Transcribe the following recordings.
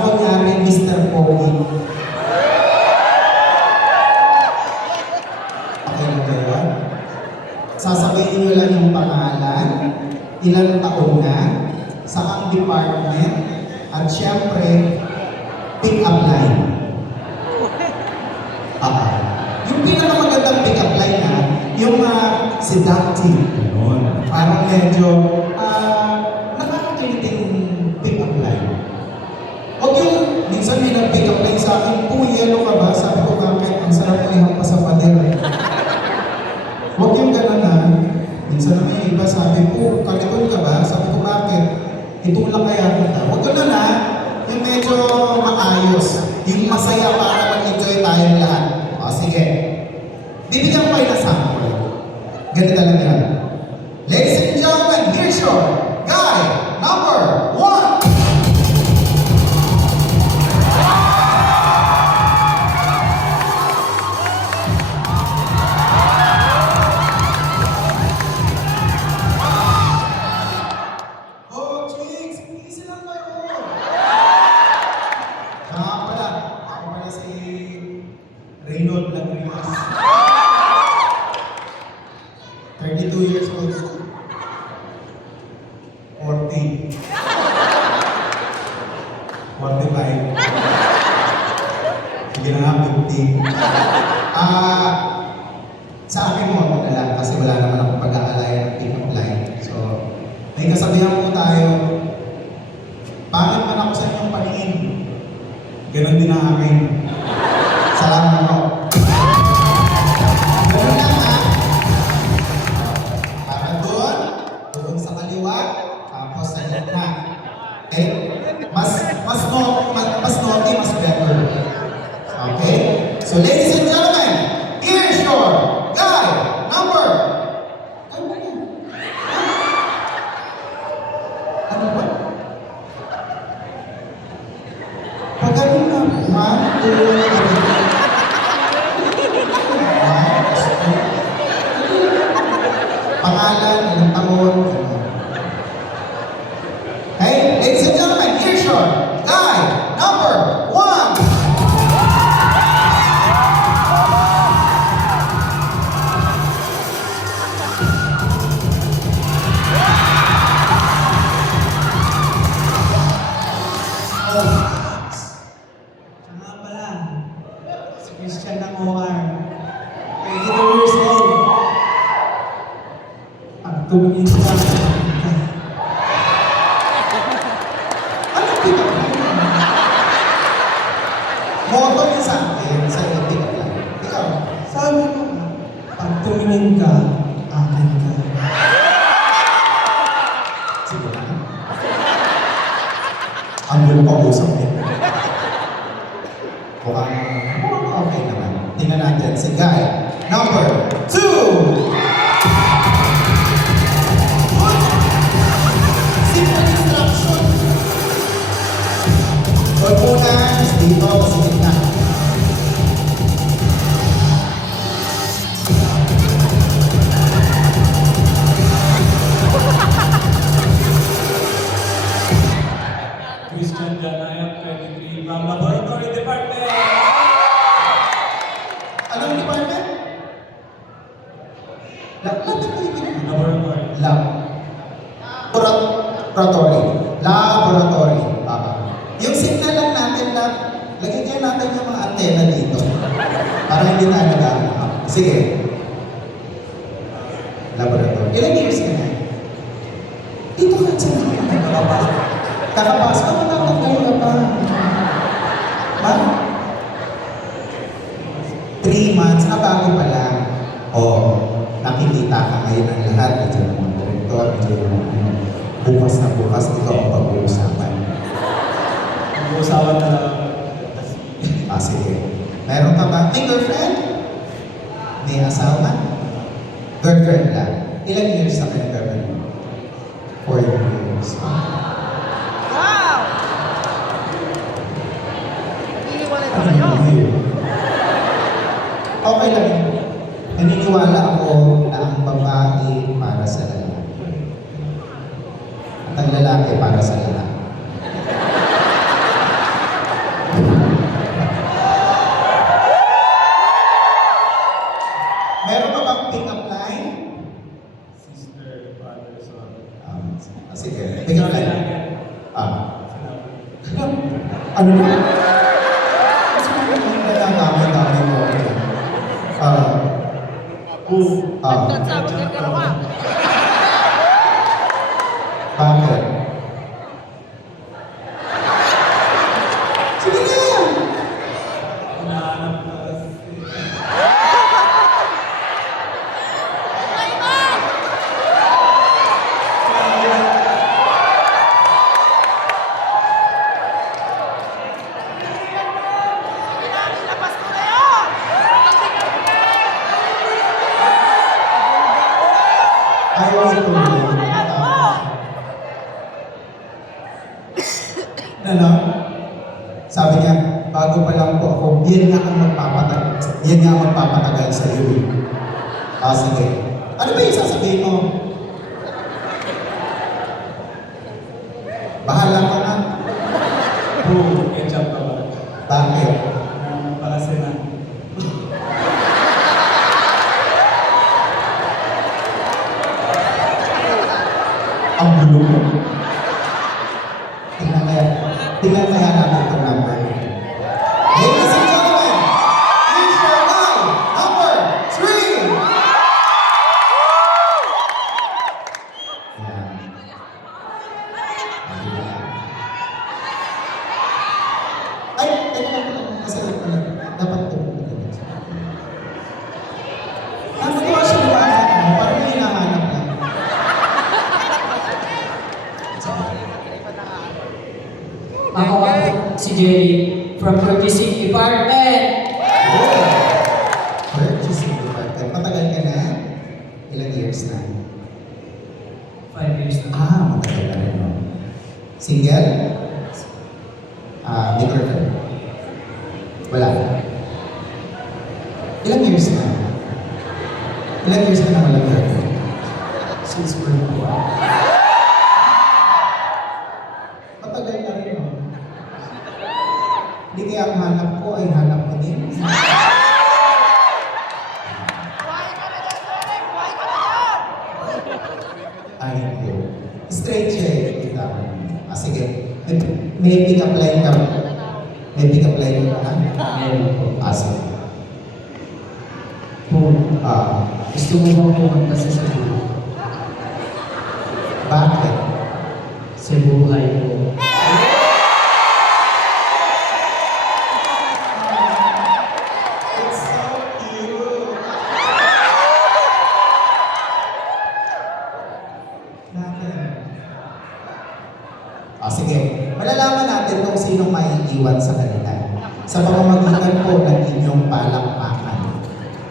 Parang kunyari, Mr. Pogi. Okay na ba yun? Sasabihin nyo lang yung pangalan, ilang taon na, saang department, at syempre, pick-up line. Yung pinakamagandang pick-up line na, yung seductive. Parang medyo, nakakakiting pick-up line. Huwag yung, minsan may nag-pick up line sa akin, "Uy, ano ka ba?" Sabi ko, "Bakit? Ang sarap na ihang pa sa pader." Huwag yung gano'n na. Minsan naman yung iba sabi, "Oh, kaliton ka ba?" Sabi ko, "Bakit? Itulak kaya kita." Huwag gano'n na. Yung medyo maayos. Yung masaya para mag-enjoy tayong lahat. O, sige. Bibigyan ko kayo ng sample. Ganito lang yan. Ladies and gentlemen, here's your guy number 1. Oh, chicks! Easy lang kayo! Ako pala si Reynold Lagrimas. 32 years old. 40. 45. Sige na nga, 50. Sa akin mo ako na lang kasi wala naman akong pag-aalayan ng pick-up line. So, may kasabihan po tayo, pangit man ako sa inyong paningin. Ganon din ang akin. Salamat po. Ganon lang ha. Para doon sa kaliwa, tapos sa gitna. Okay? Mas naughty, mas better. Okay? So ladies and gentlemen, here's your guy number. Ano ba? Pagaling na. 1, 2, 3. Pangalan, ilang taon. Hey, ladies and gentlemen, here's your guy number 1. Nga pala, si Christian ng OR. 22 years old. Pagtulungin ka. Anong pick-up line? Moto niya sa akin, sa iyo pick-up line. Ikaw, Sabi ko, pagtulungin ka, akin ka. sige na. Ang gulo pa usap niya. Mukhang okay naman. Tingnan natin si guy number 2. Simple instruction. Huwag muna, dito, sa gitna. Christian Janayat, 23, from Laboratory Department. Anong department? Lapit ko yung pinag- Laboratory. Laboratory. Laboratory. Yung signal lang natin na, lagyan natin yung mga antena dito. Para hindi na nag-aano. Sige. Laboratory. Ilang years ka na? Dito ka sa kakapasok ka, matatanggal ka pa. Ma? 3 months, bago pa lang. Nakikita ka ngayon ng lahat. Nandiyan ang mga direktor, nandiyan ang mga bukas na bukas, ikaw ang pag-uusapan. Pag-uusapan na lang. Sige. Meron ka ba? May girlfriend? May asawa? Girlfriend lang. Ilang years na kayo girlfriend mo? 4 years. Wow! Iniiwanan ko Ano kayo. yun? Okay lang yun. Naniniwala ako na ang babae para sa lalaki. At ang lalaki para sa lalaki. Pick up line. Ano na? Kasi dami mo. Sabi ka galawa. Bakit? Sige na! Labas mo na yun! Ayaw ito. Ano? Sabi niya, bago pa lang po ako, yan nga ang magpapatagal sa iyo. Sige. Ano ba yung sasabihin mo? Bahala ka na. Ketchup ka ba? Bakit? Para sila. Ang gulo mo. Tingnan kaya natin itong number. Ladies and gentlemen, here's your guy, number 3! Ay, teka lang. Kasalit pala. Dapat ito. Ano ko siya nabasa ko? Parang may hinahanap lang. Ako si Jerry from Purchasing Department. Purchasing department. Matagal ka na? Ilang years na? 5 years na. Matagal na rin, no? Single? May girlfriend? Wala. Ilang years na? Ilang years ka na walang girlfriend? Since birth ko. Matagal na rin, no? Hindi kaya ang hanap ko ay hanap mo din. Buhay ka na dyan, Derek! Buhay ka na dyan! Ay, hindi. Straight siya eh. Kita mo. Sige. May pick-up line ka. May pick-up line ka na? Meron po. Sige. Po, Ah, gusto mo bang pumunta sa Cebu? bakit? Sa buhay ko. It's so cute. Bakit? Sige. Malalaman natin kung sinong maiiwan sa kanila. Sa pamamagitan po ng inyong palakpakan.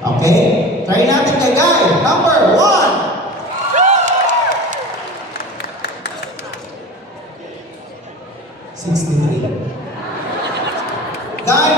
Okay? Try natin kay Guy. Number 1! Guy,